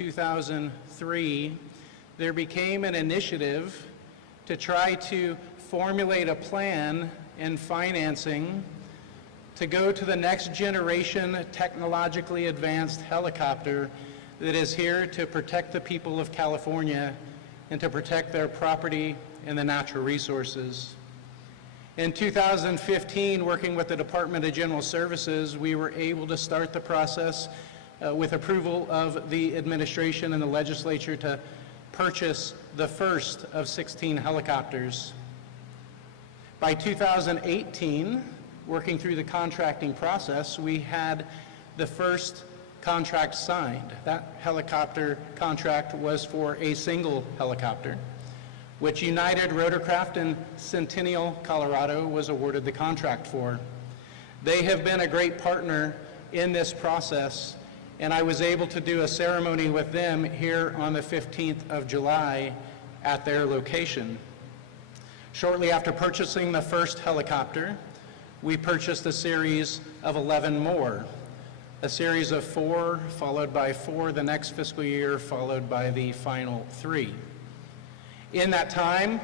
2003, there became an initiative to try to formulate a plan and financing to go to the next generation technologically advanced helicopter that is here to protect the people of California and to protect their property and the natural resources. In 2015, working with the Department of General Services, we were able to start the process with approval of the administration and the legislature to purchase the first of 16 helicopters. By 2018, working through the contracting process, we had the first contract signed. That helicopter contract was for a single helicopter, which United Rotorcraft in Centennial, Colorado was awarded the contract for. They have been a great partner in this process, and I was able to do a ceremony with them here on the 15th of July at their location. Shortly after purchasing the first helicopter, we purchased a series of 11 more, a series of 4, followed by 4 the next fiscal year, followed by the final 3. In that time,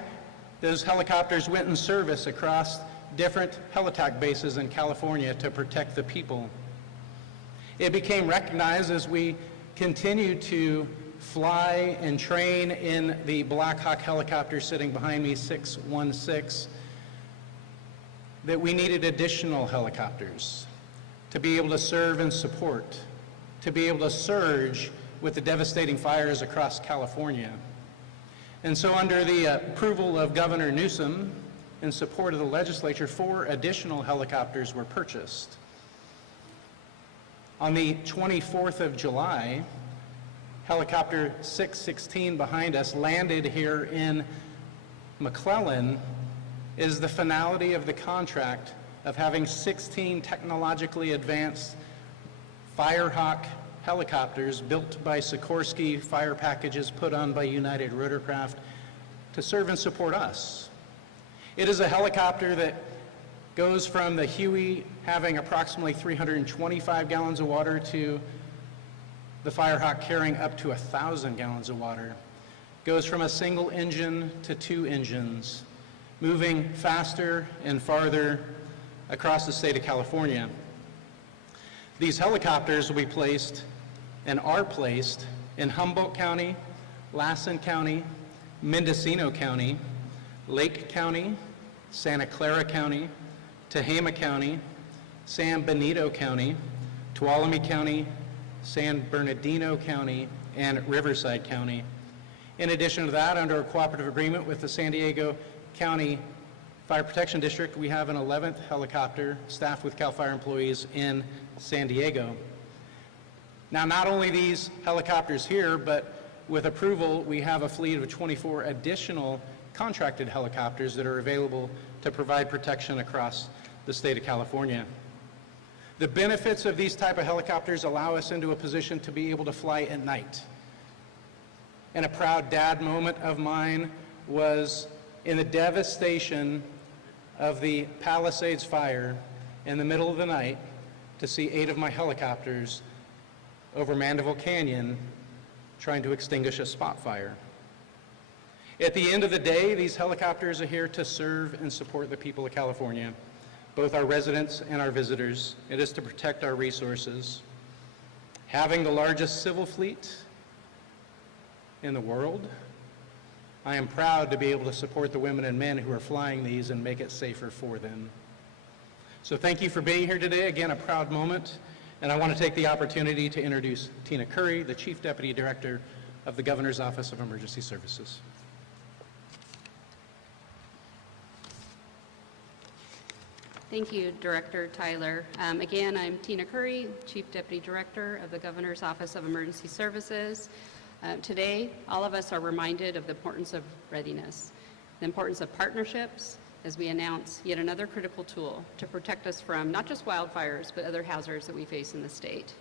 those helicopters went in service across different helitack bases in California to protect the people. It became recognized as we continued to fly and train in the Black Hawk helicopter sitting behind me, 616, that we needed additional helicopters to be able to serve and support, to be able to surge with the devastating fires across California. And so under the approval of Governor Newsom, in support of the legislature, 4 additional helicopters were purchased. On the 24th of July, helicopter 616 behind us landed here in McClellan. Is the finality of the contract of having 16 technologically advanced Firehawk helicopters built by Sikorsky, fire packages put on by United Rotorcraft to serve and support us. It is a helicopter that goes from the Huey having approximately 325 gallons of water to the Firehawk carrying up to 1,000 gallons of water. Goes from a single engine to 2 engines, moving faster and farther across the state of California. These helicopters will be placed and are placed in Humboldt County, Lassen County, Mendocino County, Lake County, Santa Clara County, Tehama County, San Benito County, Tuolumne County, San Bernardino County, and Riverside County. In addition to that, under a cooperative agreement with the San Diego County Fire Protection District, we have an 11th helicopter staffed with CAL FIRE employees in San Diego. Now, not only these helicopters here, but with approval, we have a fleet of 24 additional contracted helicopters that are available to provide protection across the state of California. The benefits of these type of helicopters allow us into a position to be able to fly at night. And a proud dad moment of mine was in the devastation of the Palisades fire in the middle of the night to see 8 of my helicopters over Mandeville Canyon trying to extinguish a spot fire. At the end of the day, these helicopters are here to serve and support the people of California, both our residents and our visitors. It is to protect our resources. Having the largest civil fleet in the world, I am proud to be able to support the women and men who are flying these and make it safer for them. So thank you for being here today. Again, a proud moment. And I want to take the opportunity to introduce Tina Curry, the Chief Deputy Director of the Governor's Office of Emergency Services. Thank you, Director Tyler. Again, I'm Tina Curry, Chief Deputy Director of the Governor's Office of Emergency Services. Today, all of us are reminded of the importance of readiness, the importance of partnerships, as we announce yet another critical tool to protect us from not just wildfires, but other hazards that we face in the state.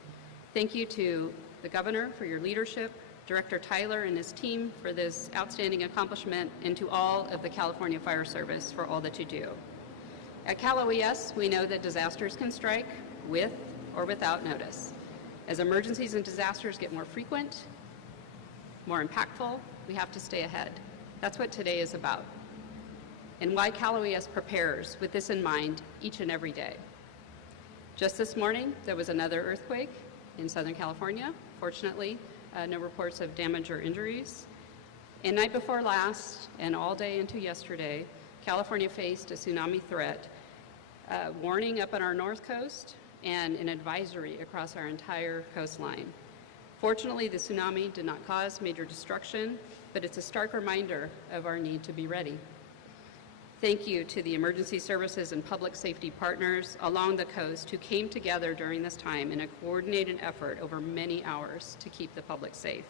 Thank you to the Governor for your leadership, Director Tyler and his team for this outstanding accomplishment, and to all of the California Fire Service for all that you do. At Cal OES, we know that disasters can strike with or without notice. As emergencies and disasters get more frequent, more impactful, we have to stay ahead. That's what today is about, and why Cal OES prepares with this in mind each and every day. Just this morning, there was another earthquake in Southern California. Fortunately, no reports of damage or injuries. And night before last, and all day into yesterday, California faced a tsunami threat, warning up on our north coast and an advisory across our entire coastline. Fortunately, the tsunami did not cause major destruction, but it's a stark reminder of our need to be ready. Thank you to the emergency services and public safety partners along the coast who came together during this time in a coordinated effort over many hours to keep the public safe.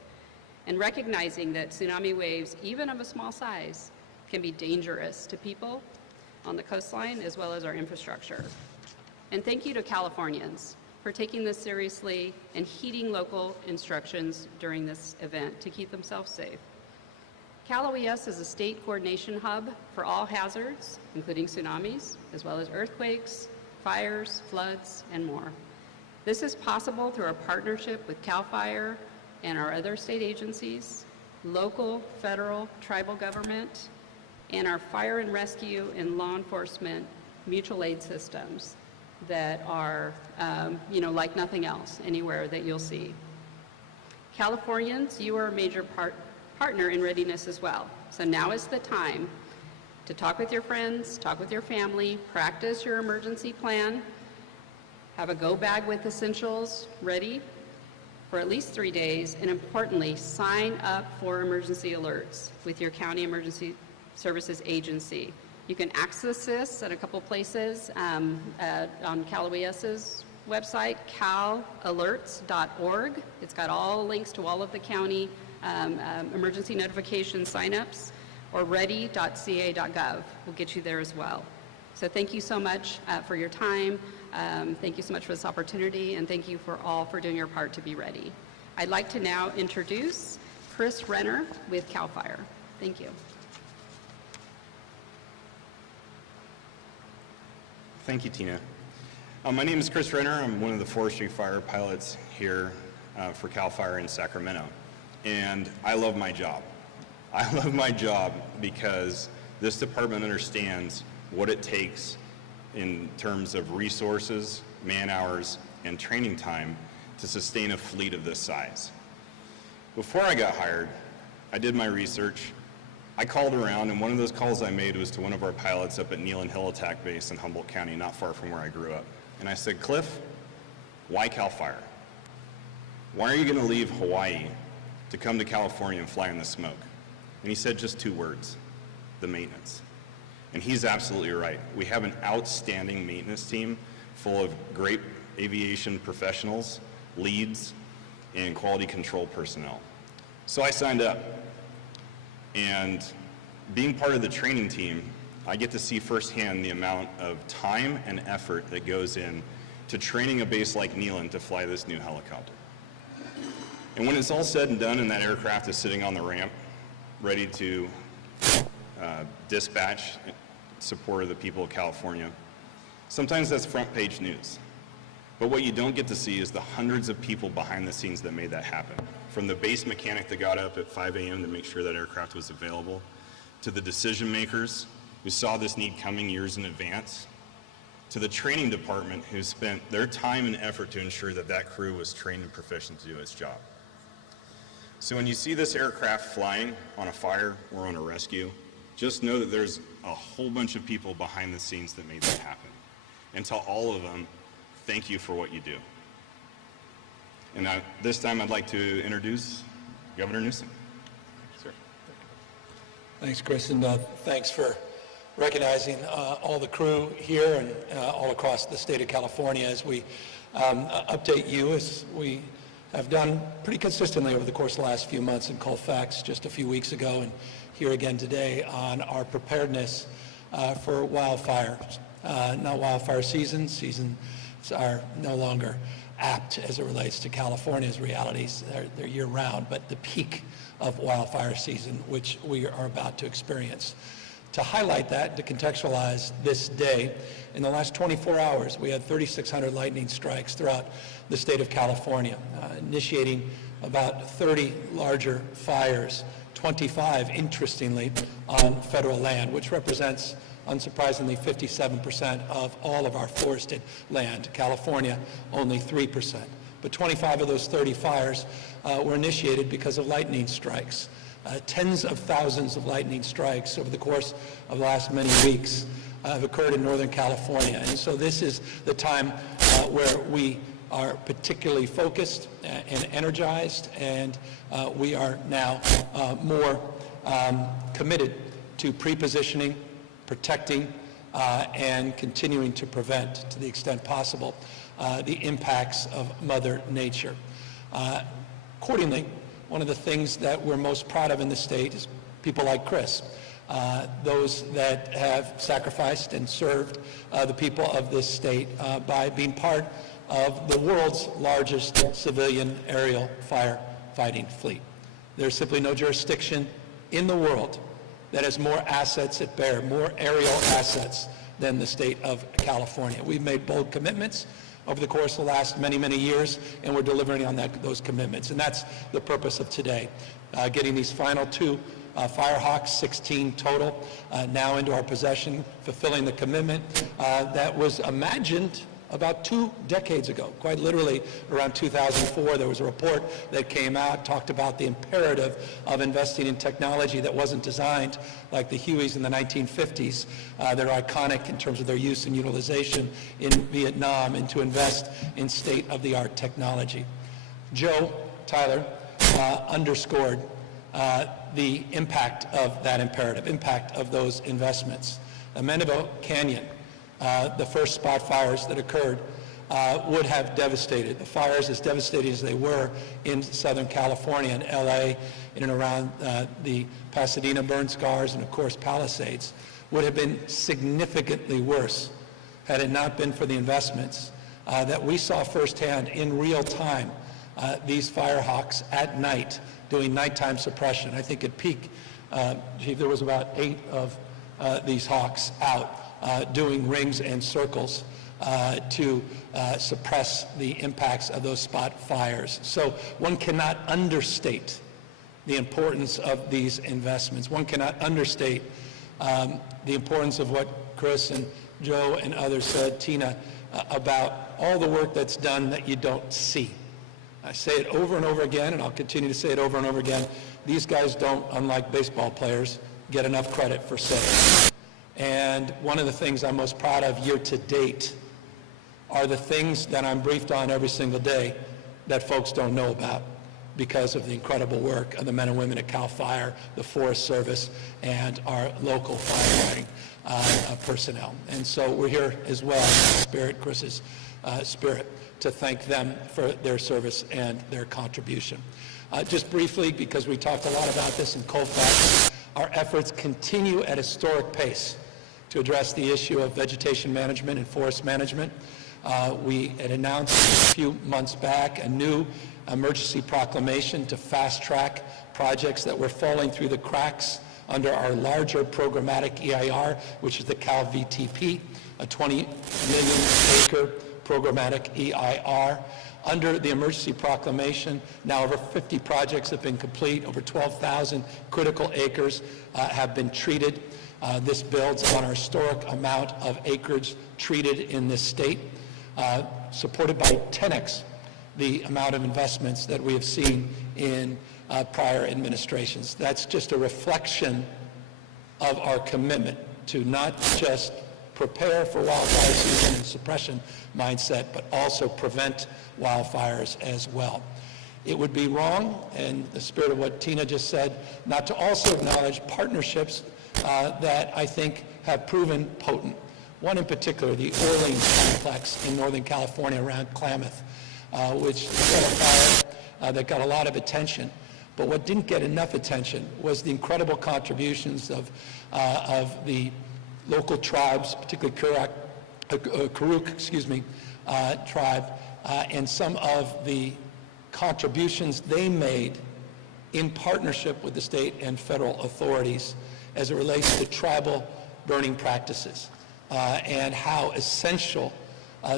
And recognizing that tsunami waves, even of a small size, can be dangerous to people on the coastline as well as our infrastructure. And thank you to Californians for taking this seriously and heeding local instructions during this event to keep themselves safe. Cal OES is a state coordination hub for all hazards, including tsunamis, as well as earthquakes, fires, floods, and more. This is possible through our partnership with CAL FIRE and our other state agencies, local, federal, tribal government, and our fire and rescue and law enforcement mutual aid systems that are, like nothing else anywhere that you'll see. Californians, you are a major partner in readiness as well. So now is the time to talk with your friends, talk with your family, practice your emergency plan, have a go bag with essentials ready for at least 3 days, and importantly, sign up for emergency alerts with your county emergency services agency. You can access this at a couple places on Cal OES's website, calalerts.org. It's got all links to all of the county emergency notification signups, or ready.ca.gov will get you there as well. So thank you so much for your time. Thank you so much for this opportunity, and thank you for doing your part to be ready. I'd like to now introduce Chris Renner with CAL FIRE. Thank you. Thank you, Tina. My name is Chris Renner. I'm one of the forestry fire pilots here for CAL FIRE in Sacramento. And I love my job. I love my job because this department understands what it takes in terms of resources, man-hours, and training time to sustain a fleet of this size. Before I got hired, I did my research. I called around, and one of those calls I made was to one of our pilots up at Neal and Hill Attack Base in Humboldt County, not far from where I grew up. And I said, Cliff, why CAL FIRE? Why are you going to leave Hawaii to come to California and fly in the smoke? And he said just 2 words, the maintenance. And he's absolutely right. We have an outstanding maintenance team full of great aviation professionals, leads, and quality control personnel. So I signed up. And being part of the training team, I get to see firsthand the amount of time and effort that goes in to training a base like Neyland to fly this new helicopter. And when it's all said and done and that aircraft is sitting on the ramp, ready to dispatch in support of the people of California, sometimes that's front page news. But what you don't get to see is the hundreds of people behind the scenes that made that happen. From the base mechanic that got up at 5 a.m. to make sure that aircraft was available, to the decision makers who saw this need coming years in advance, to the training department who spent their time and effort to ensure that that crew was trained and proficient to do its job. So when you see this aircraft flying on a fire or on a rescue, just know that there's a whole bunch of people behind the scenes that made that happen. And to all of them, thank you for what you do. And this time I'd like to introduce Governor Newsom. Sir. Thanks, Chris, and thanks for recognizing all the crew here and all across the state of California as we update you, as we have done pretty consistently over the course of the last few months in Colfax just a few weeks ago and here again today on our preparedness for wildfire. Not wildfire season. Seasons are no longer apt as it relates to California's realities. They're year-round, but the peak of wildfire season, which we are about to experience. To highlight that, to contextualize this day, in the last 24 hours, we had 3,600 lightning strikes throughout the state of California, initiating about 30 larger fires, 25, interestingly, on federal land, which represents, unsurprisingly, 57% of all of our forested land. California, only 3%. But 25 of those 30 fires were initiated because of lightning strikes. Tens of thousands of lightning strikes over the course of the last many weeks have occurred in Northern California. And so this is the time where we are particularly focused and energized, and we are now more committed to pre-positioning, protecting, and continuing to prevent, to the extent possible, the impacts of Mother Nature. Accordingly, one of the things that we're most proud of in the state is people like Chris, those that have sacrificed and served the people of this state by being part of the world's largest civilian aerial firefighting fleet. There's simply no jurisdiction in the world that has more assets at bear, more aerial assets than the state of California. We've made bold commitments over the course of the last many, many years, and we're delivering on those commitments. And that's the purpose of today, getting these final two Firehawks, 16 total, now into our possession, fulfilling the commitment that was imagined about 2 decades ago. Quite literally, around 2004, there was a report that came out, talked about the imperative of investing in technology that wasn't designed like the Hueys in the 1950s. They're iconic in terms of their use and utilization in Vietnam, and to invest in state-of-the-art technology. Joe Tyler underscored the impact of that imperative, impact of those investments. The Mendivo Canyon, the first spot fires that occurred would have devastated. The fires, as devastating as they were in Southern California and LA, in and around the Pasadena burn scars and, of course, Palisades, would have been significantly worse had it not been for the investments that we saw firsthand in real time, these Firehawks at night doing nighttime suppression. I think at peak, Chief, there was about 8 of these Hawks out doing rings and circles to suppress the impacts of those spot fires. So one cannot understate the importance of these investments. One cannot understate the importance of what Chris and Joe and others said, Tina, about all the work that's done that you don't see. I say it over and over again, and I'll continue to say it over and over again. These guys don't, unlike baseball players, get enough credit for saying. And one of the things I'm most proud of year to date are the things that I'm briefed on every single day that folks don't know about because of the incredible work of the men and women at CAL FIRE, the Forest Service, and our local firefighting personnel. And so we're here as well, in Chris's spirit, to thank them for their service and their contribution. Just briefly, because we talked a lot about this in Colfax, our efforts continue at historic pace to address the issue of vegetation management and forest management. We had announced a few months back a new emergency proclamation to fast-track projects that were falling through the cracks under our larger programmatic EIR, which is the Cal VTP, a 20 million acre programmatic EIR. Under the emergency proclamation, now over 50 projects have been complete, over 12,000 critical acres have been treated. This builds on our historic amount of acreage treated in this state, supported by 10x the amount of investments that we have seen in prior administrations. That's just a reflection of our commitment to not just prepare for wildfire season and suppression mindset, but also prevent wildfires as well. It would be wrong, in the spirit of what Tina just said, not to also acknowledge partnerships that I think have proven potent. One in particular, the Orleans complex in Northern California around Klamath, which set a fire that got a lot of attention. But what didn't get enough attention was the incredible contributions of the local tribes, particularly Karuk, tribe, and some of the contributions they made in partnership with the state and federal authorities as it relates to tribal burning practices and how essential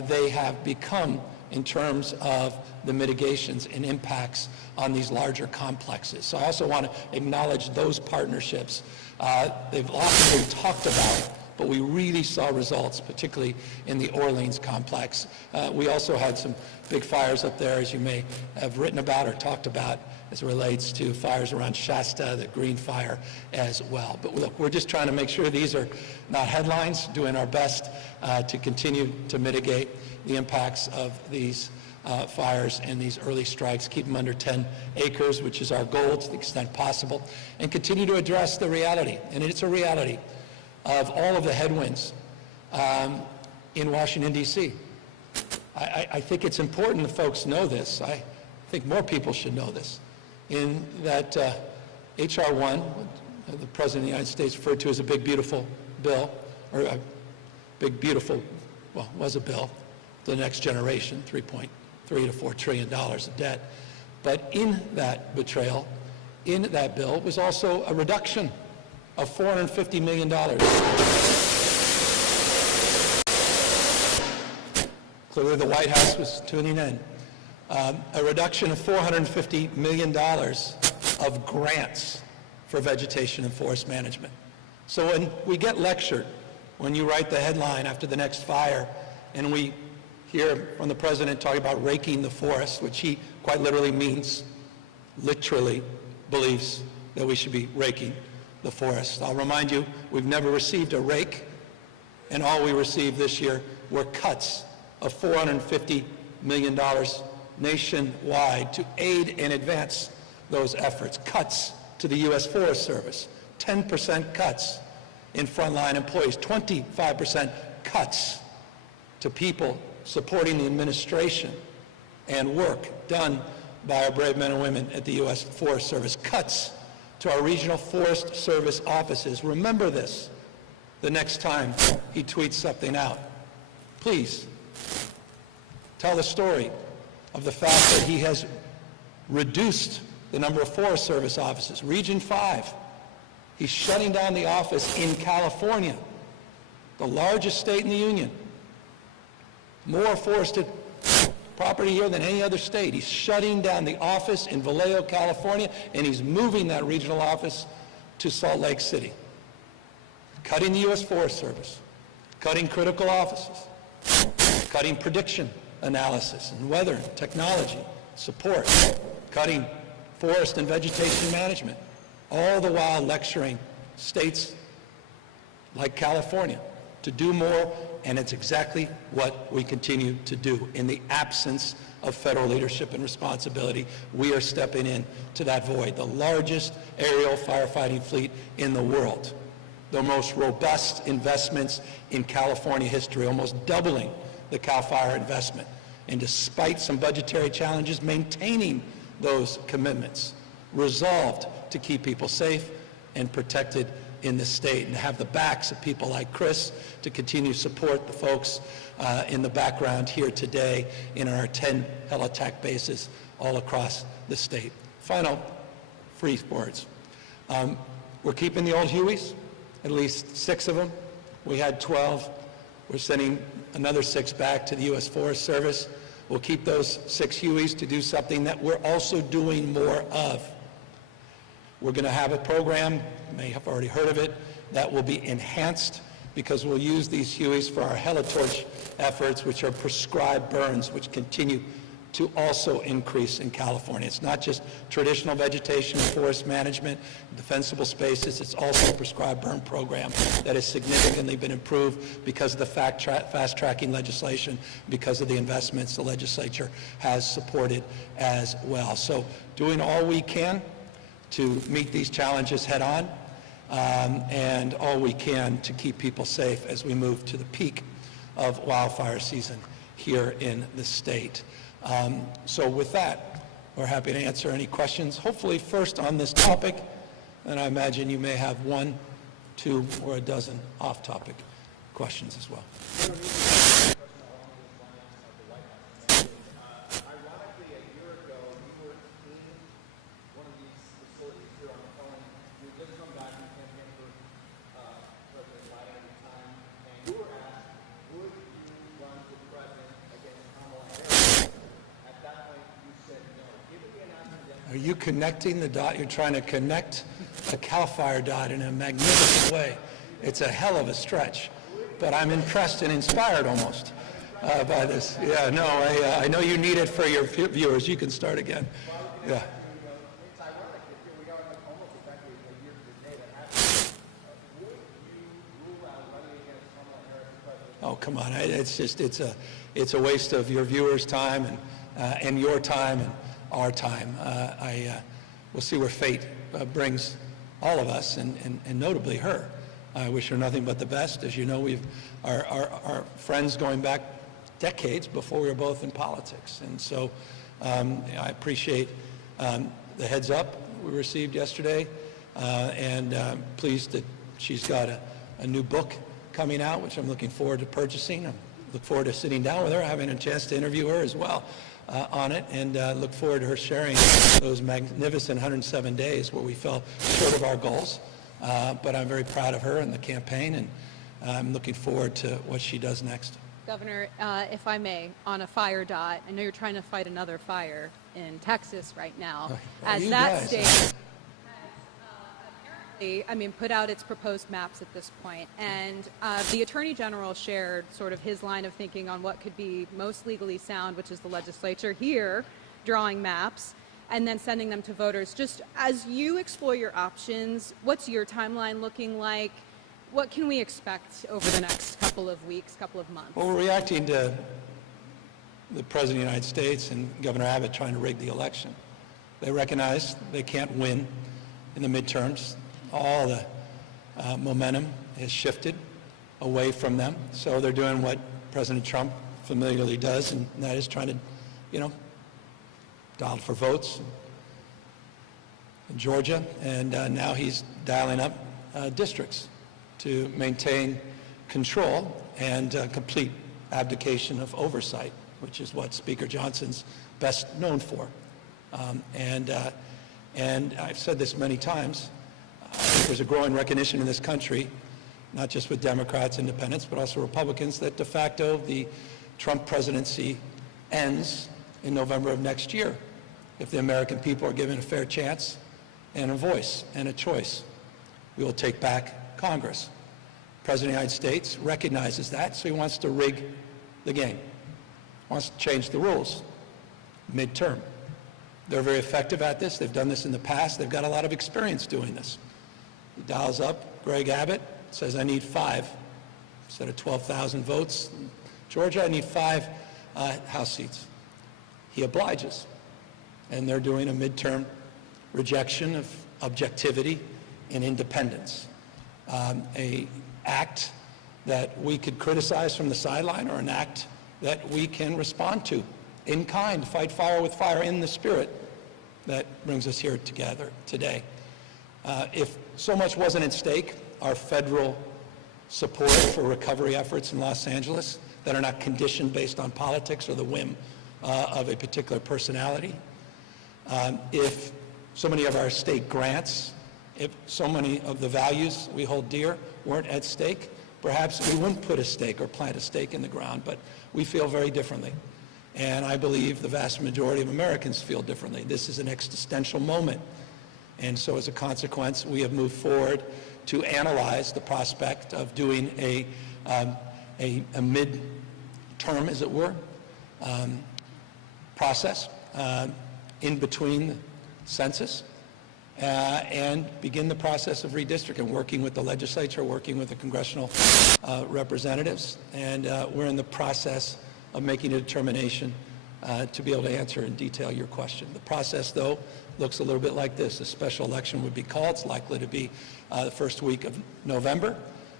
they have become in terms of the mitigations and impacts on these larger complexes. So I also want to acknowledge those partnerships. They've often been talked about, but we really saw results, particularly in the Orleans complex. We also had some big fires up there, as you may have written about or talked about, as it relates to fires around Shasta, the Green Fire as well. But look, we're just trying to make sure these are not headlines, doing our best to continue to mitigate the impacts of these fires and these early strikes, keep them under 10 acres, which is our goal to the extent possible, and continue to address the reality, and it's a reality, of all of the headwinds in Washington, D.C. I think it's important that folks know this. I think more people should know this, in that H.R. 1, the President of the United States referred to as a big, beautiful bill, or a big, beautiful, well, was a bill, the next generation, $3.3 to $4 trillion of debt. But in that betrayal, in that bill, was also a reduction of $450 million. Clearly the White House was tuning in. A reduction of $450 million of grants for vegetation and forest management. So when we get lectured, when you write the headline after the next fire, and we hear from the president talking about raking the forest, which he quite literally means, literally believes that we should be raking the forest. I'll remind you, we've never received a rake, and all we received this year were cuts of $450 million nationwide to aid and advance those efforts. Cuts to the U.S. Forest Service, 10% cuts in frontline employees, 25% cuts to people supporting the administration and work done by our brave men and women at the U.S. Forest Service, cuts to our regional Forest Service offices. Remember this the next time he tweets something out. Please tell the story of the fact that he has reduced the number of Forest Service offices. Region 5, he's shutting down the office in California, the largest state in the union. More forested property here than any other state. He's shutting down the office in Vallejo, California, and he's moving that regional office to Salt Lake City. Cutting the U.S. Forest Service, cutting critical offices, cutting prediction analysis and weather and technology support, cutting forest and vegetation management, all the while lecturing states like California to do more, and it's exactly what we continue to do. In the absence of federal leadership and responsibility, we are stepping in to that void. The largest aerial firefighting fleet in the world, the most robust investments in California history, almost doubling the CAL FIRE investment. And despite some budgetary challenges, maintaining those commitments, resolved to keep people safe and protected in the state, and to have the backs of people like Chris to continue to support the folks in the background here today in our 10 heli-tac bases all across the state. Final free words. We're keeping the old Hueys, at least 6 of them. We had 12. We're sending another 6 back to the U.S. Forest Service. We'll keep those 6 Hueys to do something that we're also doing more of. We're going to have a program, you may have already heard of it, that will be enhanced because we'll use these Hueys for our helitorch efforts, which are prescribed burns, which continue to also increase in California. It's not just traditional vegetation and forest management, defensible spaces, it's also a prescribed burn program that has significantly been improved because of the fast-tracking legislation, because of the investments the legislature has supported as well. So doing all we can to meet these challenges head-on, and all we can to keep people safe as we move to the peak of wildfire season here in the state. So with that, we're happy to answer any questions, hopefully first on this topic, and I imagine you may have 1, 2, or a dozen off-topic questions as well. Ironically, a year ago, you were in one of these facilities here on the phone. You had just come back and campaigned for President Biden at the time, and you were asked, would you run for president against Kamala Harris? Are you connecting the dot? You're trying to connect a CAL FIRE dot in a magnificent way. It's a hell of a stretch, but I'm impressed and inspired almost by this. Yeah, no, I know you need it for your viewers. You can start again. Yeah. It's ironic that we are almost exactly a year to the day that happened. Would you rule out running against Kamala Harris as president? Oh, come on. It's a waste of your viewers' time and your time and our time. We'll see where fate brings all of us and notably her. I wish her nothing but the best. As you know, our friends going back decades before we were both in politics. And so I appreciate the heads up we received yesterday, and pleased that she's got a new book coming out, which I'm looking forward to purchasing. I look forward to sitting down with her, having a chance to interview her as well on it, and look forward to her sharing those magnificent 107 days where we fell short of our goals. But I'm very proud of her and the campaign, and I'm looking forward to what she does next. Governor, if I may, on a fire dot, I know you're trying to fight another fire in Texas right now. As you that guys. state has, apparently, put out its proposed maps at this point, and the Attorney General shared sort of his line of thinking on what could be most legally sound, which is the legislature here drawing maps and then sending them to voters. Just as you explore your options, what's your timeline looking like? What can we expect over the next couple of weeks, couple of months? Well, we're reacting to the President of the United States and Governor Abbott trying to rig the election. They recognize they can't win in the midterms. All the momentum has shifted away from them. So they're doing what President Trump familiarly does, and that is trying to, dial for votes in Georgia. And now he's dialing up districts to maintain control and complete abdication of oversight, which is what Speaker Johnson's best known for. And I've said this many times, there's a growing recognition in this country, not just with Democrats, independents, but also Republicans, that de facto the Trump presidency ends in November of next year if the American people are given a fair chance and a voice and a choice. We will take back Congress. The President of the United States recognizes that, so he wants to rig the game, wants to change the rules midterm. They're very effective at this. They've done this in the past. They've got a lot of experience doing this. He dials up Greg Abbott, says, I need 5. Instead of 12,000 votes in Georgia, I need 5 House seats. He obliges. And they're doing a midterm rejection of objectivity and independence. An act that we could criticize from the sideline, or an act that we can respond to in kind, fight fire with fire in the spirit that brings us here together today. If so much wasn't at stake, our federal support for recovery efforts in Los Angeles that are not conditioned based on politics or the whim of a particular personality, if so many of our state grants, if so many of the values we hold dear weren't at stake, perhaps we wouldn't put a stake or plant a stake in the ground, but we feel very differently. And I believe the vast majority of Americans feel differently. This is an existential moment. And so as a consequence, we have moved forward to analyze the prospect of doing a mid-term, as it were, process in between the census and begin the process of redistricting, working with the legislature, working with the congressional representatives. And we're in the process of making a determination to be able to answer in detail your question. The process, though, looks a little bit like this. A special election would be called. It's likely to be the first week of November.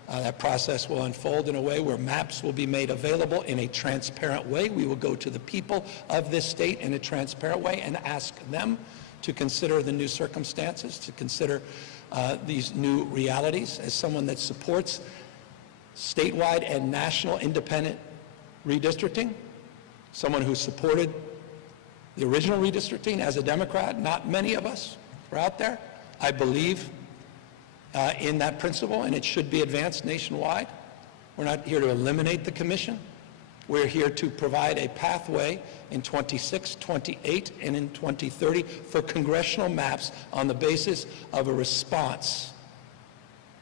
That process will unfold in a way where maps will be made available in a transparent way. We will go to the people of this state in a transparent way and ask them to consider the new circumstances, to consider these new realities. As someone that supports statewide and national independent redistricting, someone who supported the original redistricting as a Democrat, not many of us were out there. I believe in that principle, and it should be advanced nationwide. We're not here to eliminate the commission. We're here to provide a pathway in 26, 28, and in 2030 for congressional maps on the basis of a response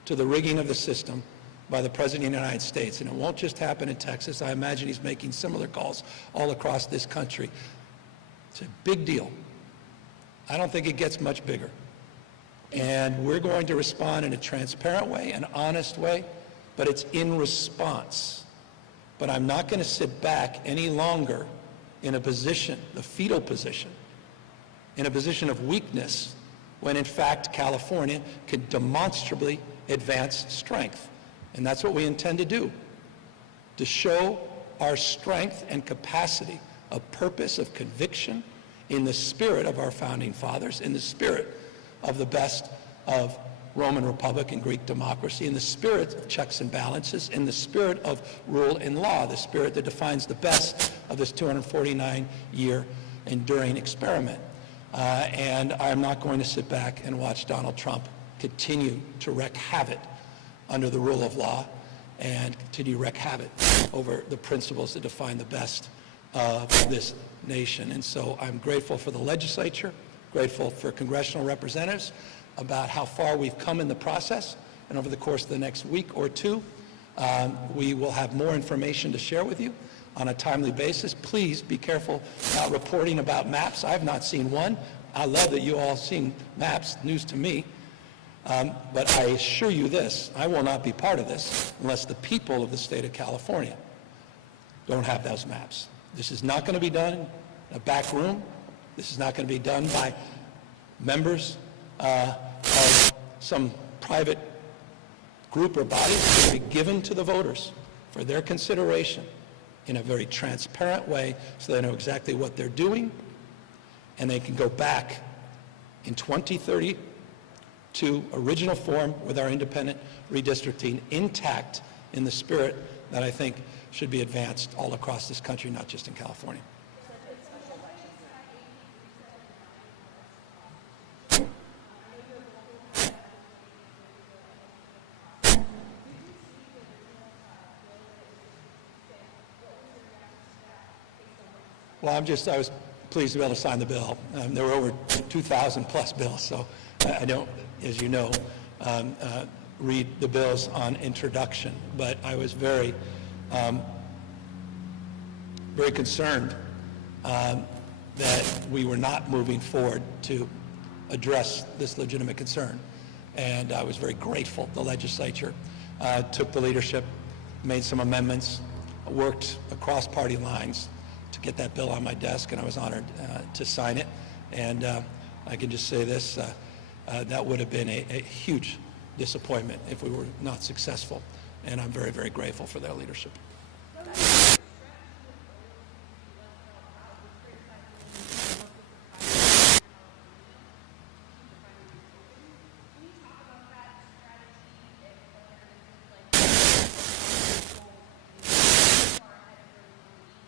to the rigging of the system by the President of the United States. And it won't just happen in Texas. I imagine he's making similar calls all across this country. It's a big deal. I don't think it gets much bigger. And we're going to respond in a transparent way, an honest way, but it's in response. But I'm not going to sit back any longer in a position, the fetal position, in a position of weakness, when in fact California can demonstrably advance strength. And that's what we intend to do, to show our strength and capacity of purpose, of conviction, in the spirit of our founding fathers, in the spirit of the best of Roman Republic and Greek democracy, in the spirit of checks and balances, in the spirit of rule and law, the spirit that defines the best of this 249-year enduring experiment. And I'm not going to sit back and watch Donald Trump continue to wreak havoc under the rule of law and continue to wreak havoc over the principles that define the best of this nation. And so I'm grateful for the legislature, grateful for congressional representatives about how far we've come in the process. And over the course of the next week or two, we will have more information to share with you on a timely basis. Please be careful about reporting about maps. I have not seen one. I love that you all seen maps, news to me. But I assure you this, I will not be part of this unless the people of the state of California don't have those maps. This is not going to be done in a back room. This is not going to be done by members of some private group or body. It's going to be given to the voters for their consideration in a very transparent way so they know exactly what they're doing, and they can go back in 2030 to original form with our independent redistricting intact in the spirit that I think should be advanced all across this country, not just in California. Well, I was pleased to be able to sign the bill. There were over 2,000 plus bills, so I don't, as you know, read the bills on introduction, but I was very concerned that we were not moving forward to address this legitimate concern. And I was very grateful the legislature took the leadership, made some amendments, worked across party lines to get that bill on my desk, and I was honored to sign it. And I can just say this, that would have been a huge disappointment if we were not successful. And I'm very, very grateful for their leadership.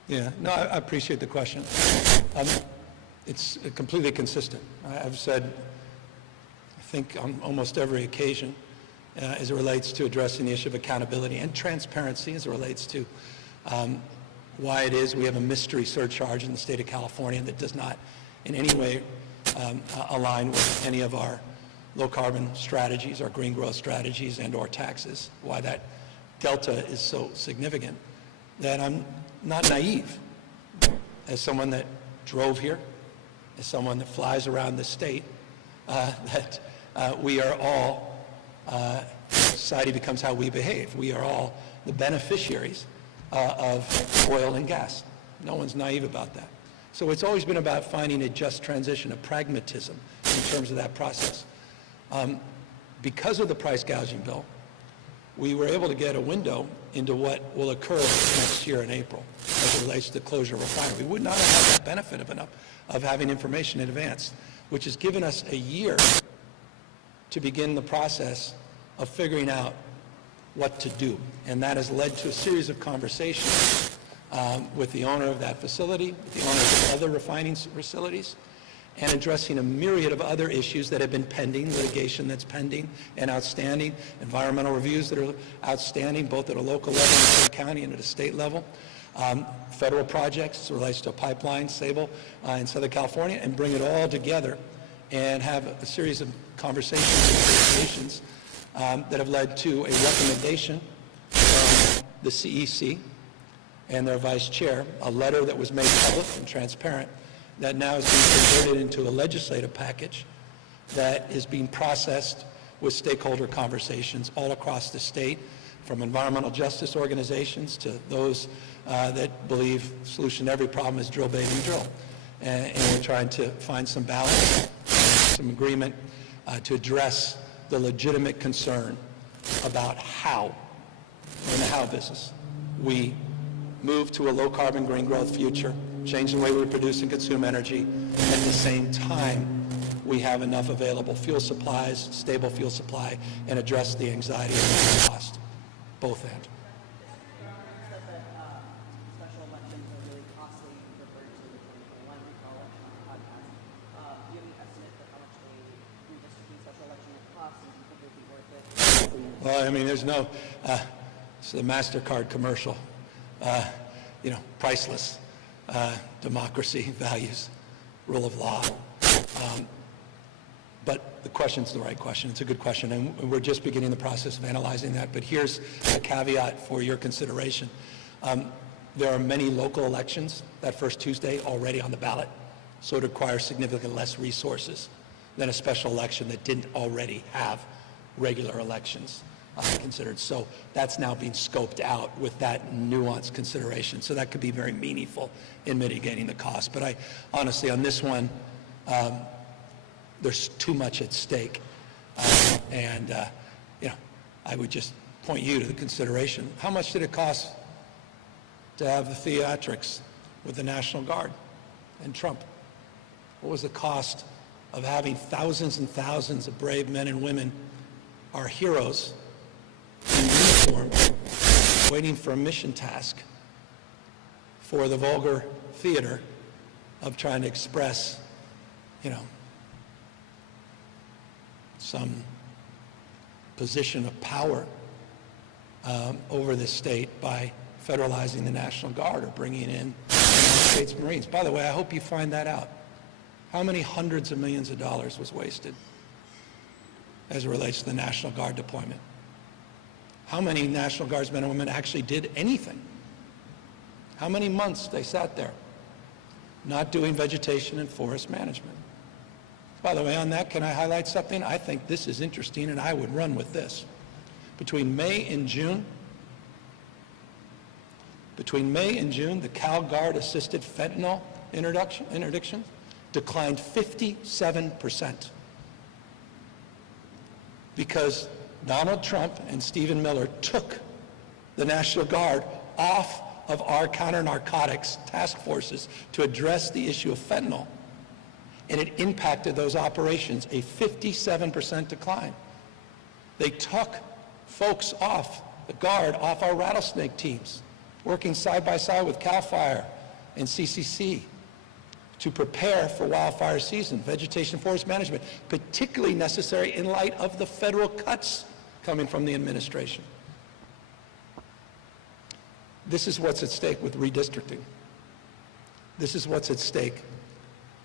Yeah, no, I appreciate the question. It's completely consistent. I've said, I think on almost every occasion, as it relates to addressing the issue of accountability and transparency, as it relates to why it is we have a mystery surcharge in the state of California that does not in any way align with any of our low-carbon strategies, our green growth strategies, and or taxes, why that delta is so significant, that I'm not naive. As someone that drove here, as someone that flies around the state, that we are all, society becomes how we behave. We are all the beneficiaries of oil and gas. No one's naive about that. So it's always been about finding a just transition, a pragmatism in terms of that process. Because of the price gouging bill, we were able to get a window into what will occur next year in April as it relates to the closure of refinery. We would not have had that benefit of having information in advance, which has given us a year to begin the process of figuring out what to do. And that has led to a series of conversations with the owner of that facility, with the owners of other refining facilities, and addressing a myriad of other issues that have been pending, litigation that's pending and outstanding, environmental reviews that are outstanding, both at a local level in the county and at a state level. federal projects as it relates to a pipeline, Sable, in Southern California, and bring it all together and have a series of conversations and negotiations that have led to a recommendation from the CEC and their vice chair, a letter that was made public and transparent that now is being converted into a legislative package that is being processed with stakeholder conversations all across the state, from environmental justice organizations to those that believe the solution to every problem is drill, baby, drill. And we're trying to find some balance, some agreement to address the legitimate concern about how, in the how business, we move to a low-carbon, green growth future, change the way we produce and consume energy, at the same time we have enough available fuel supplies, stable fuel supply, and address the anxiety of cost, both ends. Said that special elections are really costly, referring to the 2021 recall election on the podcast. Do you have any estimate for how much a redistricting special election would cost, and do you think it would be worth it? Well, I mean, there's no, it's the MasterCard commercial, priceless, democracy, values, rule of law. But the question's the right question. It's a good question, and we're just beginning the process of analyzing that. But here's a caveat for your consideration. There are many local elections that first Tuesday already on the ballot, so it requires significantly less resources than a special election that didn't already have regular elections considered. So that's now being scoped out with that nuanced consideration. So that could be very meaningful in mitigating the cost. But honestly, on this one, there's too much at stake. I would just point you to the consideration. How much did it cost to have the theatrics with the National Guard and Trump? What was the cost of having thousands and thousands of brave men and women, our heroes, in uniform, waiting for a mission task for the vulgar theater of trying to express, some position of power over the state by federalizing the National Guard or bringing in United States Marines. By the way, I hope you find that out. How many hundreds of millions of dollars was wasted as it relates to the National Guard deployment? How many National Guardsmen and women actually did anything? How many months they sat there not doing vegetation and forest management? By the way, on that, can I highlight something? I think this is interesting, and I would run with this. Between May and June, the Cal Guard assisted fentanyl interdiction declined 57% because Donald Trump and Stephen Miller took the National Guard off of our counter-narcotics task forces to address the issue of fentanyl. And it impacted those operations, a 57% decline. They took folks off, the Guard, off our rattlesnake teams, working side by side with CAL FIRE and CCC to prepare for wildfire season, vegetation forest management, particularly necessary in light of the federal cuts coming from the administration. This is what's at stake with redistricting. This is what's at stake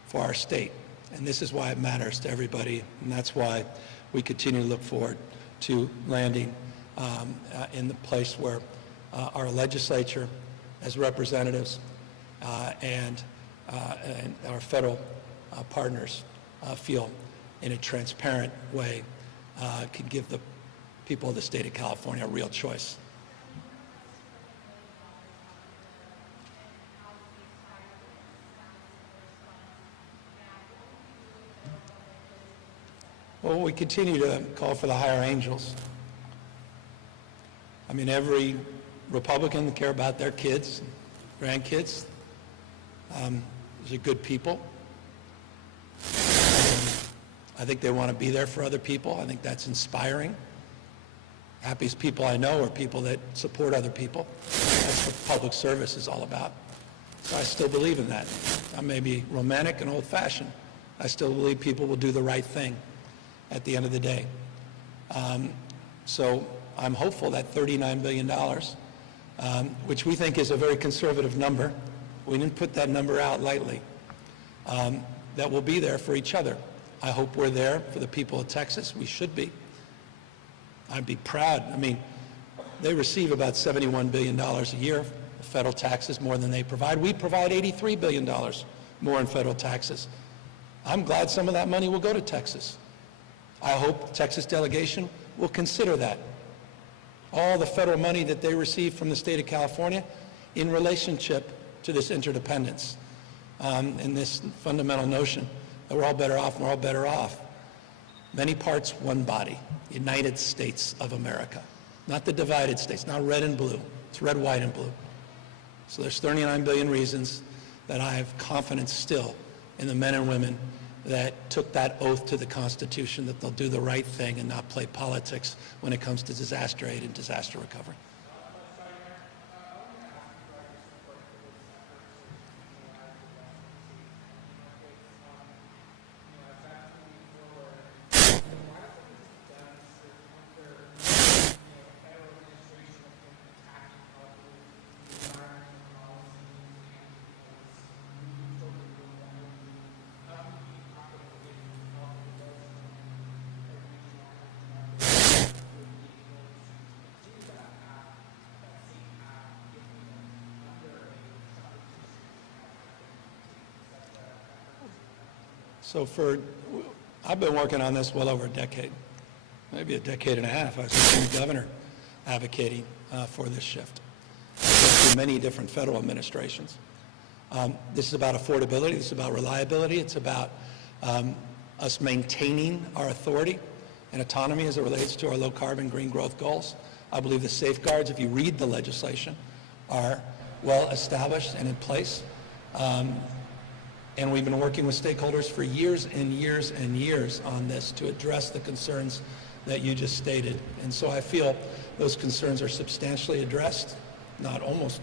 for our state. And this is why it matters to everybody. And that's why we continue to look forward to landing in the place where our legislature as representatives and our federal partners feel in a transparent way can give the people of the state of California a real choice. Well, we continue to call for the higher angels. I mean, every Republican that care about their kids, grandkids, these are good people. I think they want to be there for other people. I think that's inspiring. Happiest people I know are people that support other people. That's what public service is all about. So I still believe in that. I may be romantic and old-fashioned. I still believe people will do the right thing at the end of the day. So I'm hopeful that $39 billion which we think is a very conservative number. We didn't put that number out lightly. That will be there for each other. I hope we're there for the people of Texas. We should be. I'd be proud. I mean, they receive about $71 billion a year of federal taxes, more than they provide. We provide $83 billion more in federal taxes. I'm glad some of that money will go to Texas. I hope the Texas delegation will consider that. All the federal money that they receive from the state of California in relationship to this interdependence and this fundamental notion that we're all better off and we're all better off. Many parts, one body, United States of America. Not the divided states, not red and blue. It's red, white, and blue. So there's 39 billion reasons that I have confidence still in the men and women that took that oath to the Constitution that they'll do the right thing and not play politics when it comes to disaster aid and disaster recovery. So I've been working on this well over a decade, maybe a decade and a half. I was the governor advocating for this shift. I've been through many different federal administrations. This is about affordability. This is about reliability. It's about us maintaining our authority and autonomy as it relates to our low-carbon green growth goals. I believe the safeguards, if you read the legislation, are well established and in place. And we've been working with stakeholders for years and years and years on this to address the concerns that you just stated. And so I feel those concerns are substantially addressed, not almost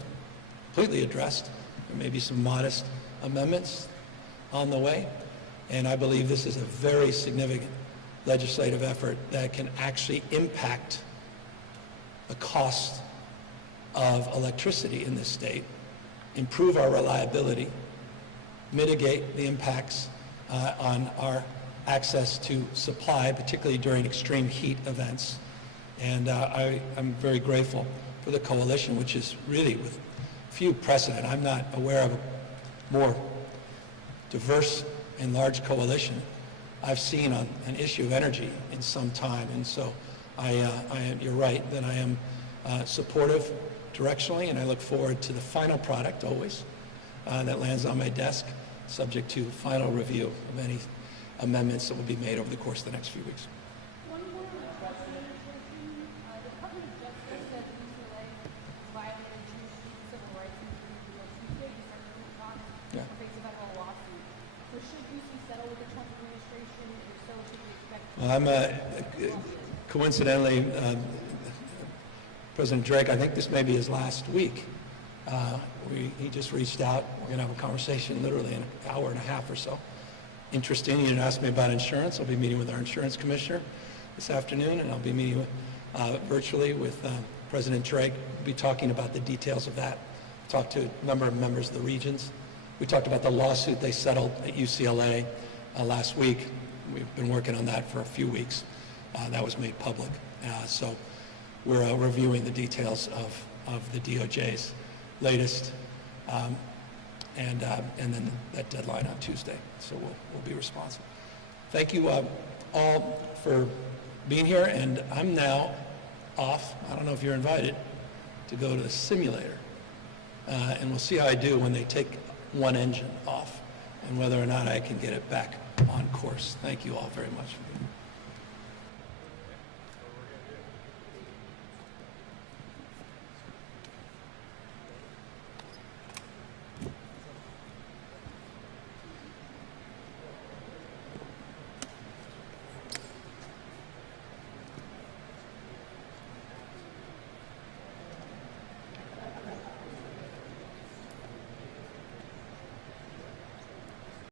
completely addressed. There may be some modest amendments on the way. And I believe this is a very significant legislative effort that can actually impact the cost of electricity in this state, improve our reliability, mitigate the impacts on our access to supply, particularly during extreme heat events. And I'm very grateful for the coalition, which is really with few precedent. I'm not aware of a more diverse and large coalition I've seen on an issue of energy in some time. And so you're right that I am supportive directionally, and I look forward to the final product always that lands on my desk, subject to final review of any amendments that will be made over the course of the next few weeks. One more question. The Department of Justice said UCLA violated civil rights Tuesday. You started talks in face of federal lawsuit. So should UC settle with the Trump administration? If so, should we expect? Well, coincidentally, President Drake, I think this may be his last week. He just reached out. We're going to have a conversation literally in an hour and a half or so. Interesting, you didn't ask me about insurance. I'll be meeting with our insurance commissioner this afternoon, and I'll be meeting virtually with President Drake. We'll be talking about the details of that. Talked to a number of members of the regions. We talked about the lawsuit they settled at UCLA last week. We've been working on that for a few weeks. That was made public. So we're reviewing the details of the DOJ's latest, and then that deadline on Tuesday. So we'll be responsive. Thank you all for being here, and I'm now off. I don't know if you're invited to go to the simulator, and we'll see how I do when they take one engine off, and whether or not I can get it back on course. Thank you all very much for being here.